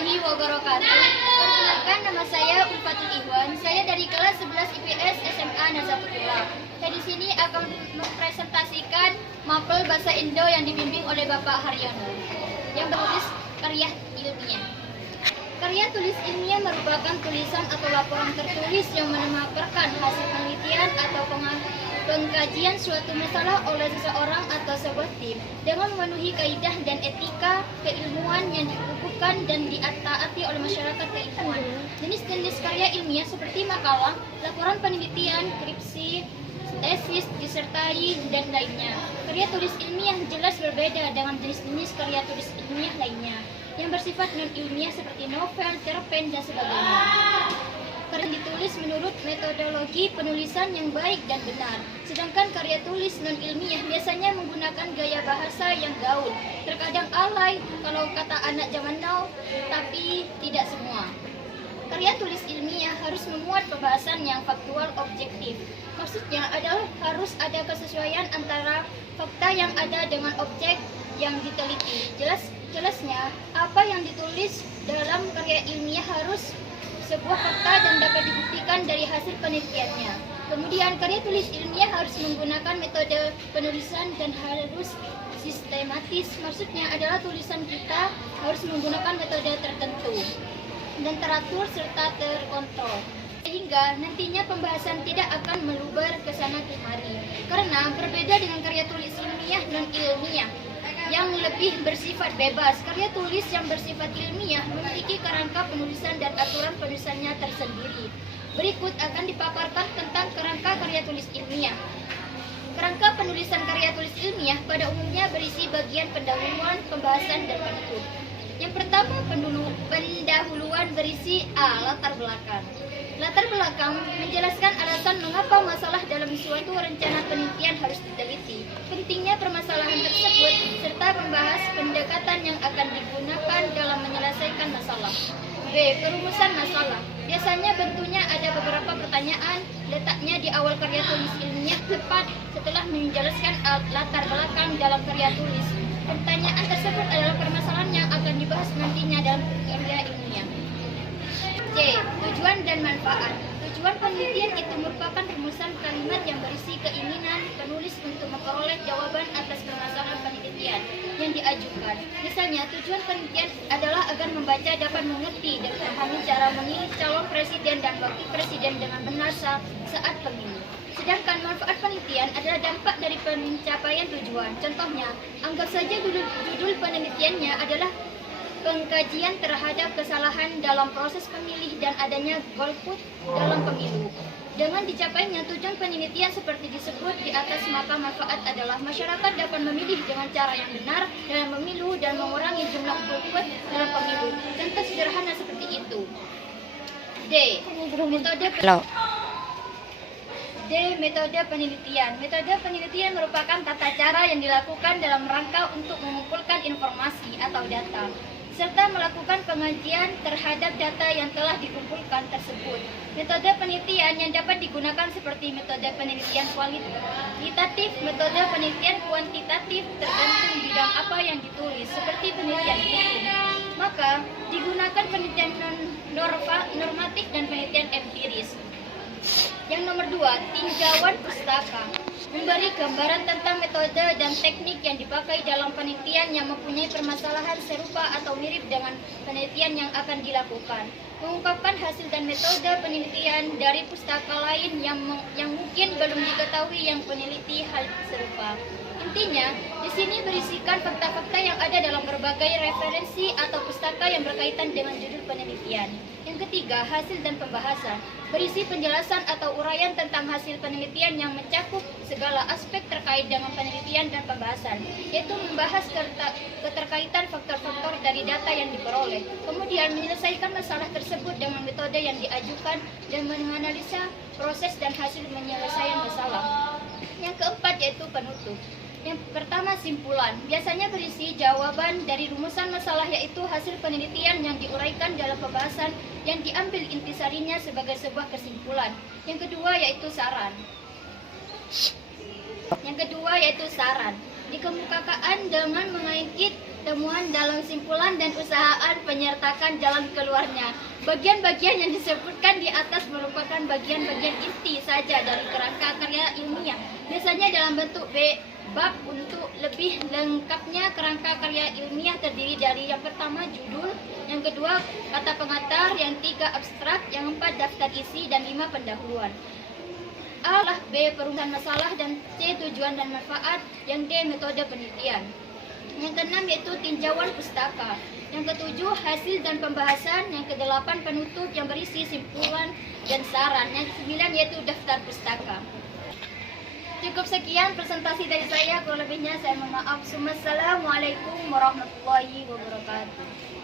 warahmatullahi wabarakatuh. Perkenalkan, nama saya Ulfatul Ikhwan. Saya dari kelas 11 IPS SMA Nazatullah. Saya di sini akan mempresentasikan mapel bahasa Indo yang dibimbing oleh Bapak Haryono yang menulis karya ilmiah. Karya tulis ilmiah merupakan tulisan atau laporan tertulis yang memaparkan hasil penelitian atau pengkajian suatu masalah oleh seseorang atau sebuah tim dengan memenuhi kaidah dan etika keilmuan yang dikukuhkan dan ditaati oleh masyarakat keilmuan. Jenis-jenis karya ilmiah seperti makalah, laporan penelitian, skripsi, tesis, disertai, dan lainnya. Karya tulis ilmiah jelas berbeda dengan jenis-jenis karya tulis ilmiah lainnya yang bersifat non-ilmiah seperti novel, cerpen, dan sebagainya. Karya ditulis menurut metodologi penulisan yang baik dan benar. Sedangkan karya tulis non-ilmiah biasanya menggunakan gaya bahasa yang gaul, terkadang alay kalau kata anak zaman now, tapi tidak semua. Karya tulis ilmiah harus memuat pembahasan yang faktual objektif. Maksudnya adalah harus ada kesesuaian antara fakta yang ada dengan objek yang diteliti. Jelasnya, apa yang ditulis dalam karya ilmiah harus sebuah fakta dan dapat dibuktikan dari hasil penelitiannya. Kemudian, karya tulis ilmiah harus menggunakan metode penulisan dan harus sistematis. Maksudnya adalah tulisan kita harus menggunakan metode tertentu dan teratur serta terkontrol, sehingga nantinya pembahasan tidak akan meluber ke sana kemari. Karena berbeda dengan karya tulis ilmiah non-ilmiah yang lebih bersifat bebas, karya tulis yang bersifat ilmiah memiliki kerangka penulisan dan aturan penulisannya tersendiri. Berikut akan dipaparkan tentang kerangka karya tulis ilmiah. Kerangka penulisan karya tulis ilmiah pada umumnya berisi bagian pendahuluan, pembahasan, dan penutup. Yang pertama, pendahuluan berisi A. Latar belakang. Latar belakang menjelaskan alasan mengapa masalah dalam suatu rencana penelitian harus diteliti, pentingnya permasalahan tersebut, serta membahas pendekatan yang akan digunakan dalam menyelesaikan masalah. B. Perumusan masalah. Biasanya bentuknya ada beberapa pertanyaan, letaknya di awal karya tulis ilmiah tepat setelah menjelaskan latar belakang dalam karya tulis. Pertanyaan tersebut adalah permasalahan yang akan dibahas nantinya dalam karya ilmiah. C. Tujuan dan manfaat. Tujuan penelitian itu merupakan rumusan kalimat yang berisi keinginan penulis untuk memperoleh jawaban atas permasalahan penelitian yang diajukan. Misalnya, tujuan penelitian adalah agar membaca dapat mengerti dan memahami cara memilih calon presiden dan wakil presiden dengan benar saat pemilu. Sedangkan manfaat penelitian adalah dampak dari pencapaian tujuan. Contohnya, anggap saja judul penelitiannya adalah pengkajian terhadap kesalahan dalam proses pemilih dan adanya golput dalam pemilu. Dengan dicapainya tujuan penelitian seperti disebut di atas, maka manfaat adalah masyarakat dapat memilih dengan cara yang benar dalam pemilu dan mengurangi jumlah golput dalam pemilu. Contoh sederhana seperti itu. D. Metode penelitian. Metode penelitian merupakan tata cara yang dilakukan dalam rangka untuk mengumpulkan informasi atau data, serta melakukan pengajian terhadap data yang telah dikumpulkan tersebut. Metode penelitian yang dapat digunakan seperti metode penelitian kualitatif, metode penelitian kuantitatif, tergantung bidang apa yang ditulis, seperti penelitian hukum. Maka, digunakan penelitian normatif dan penelitian empiris. Yang nomor 2, tinjauan pustaka. Memberi gambaran tentang metode dan teknik yang dipakai dalam penelitian yang mempunyai permasalahan serupa atau mirip dengan penelitian yang akan dilakukan. Mengungkapkan hasil dan metode penelitian dari pustaka lain yang mungkin belum diketahui yang peneliti hal serupa. Intinya, di sini berisikan fakta-fakta yang ada dalam berbagai referensi atau pustaka yang berkaitan dengan judul penelitian. Yang ketiga, hasil dan pembahasan. Berisi penjelasan atau uraian tentang hasil penelitian yang mencakup segala aspek terkait dengan penelitian dan pembahasan, yaitu membahas keterkaitan faktor-faktor dari data yang diperoleh, kemudian menyelesaikan masalah tersebut dengan metode yang diajukan dan menganalisa proses dan hasil penyelesaian masalah. Yang keempat yaitu penutup. Yang pertama, simpulan. Biasanya berisi jawaban dari rumusan masalah, yaitu hasil penelitian yang diuraikan dalam pembahasan yang diambil intisarinya sebagai sebuah kesimpulan. Yang kedua yaitu saran. Dikemukakan dengan mengait temuan dalam simpulan dan usahaan penyertakan jalan keluarnya. Bagian-bagian yang disebutkan di atas merupakan bagian-bagian inti saja dari kerangka karya ilmiah. Biasanya dalam bentuk bab. Untuk lebih lengkapnya, kerangka karya ilmiah terdiri dari yang pertama judul, yang kedua kata pengantar, yang tiga abstrak, yang empat daftar isi, dan lima pendahuluan. A, B perumusan masalah, dan C tujuan dan manfaat, yang D metode penelitian. Yang keenam yaitu tinjauan pustaka. Yang ketujuh hasil dan pembahasan. Yang kedelapan penutup yang berisi simpulan dan saran. Yang kesembilan yaitu daftar pustaka. Cukup sekian presentasi dari saya, kurang lebihnya saya mohon maaf. Assalamualaikum warahmatullahi wabarakatuh.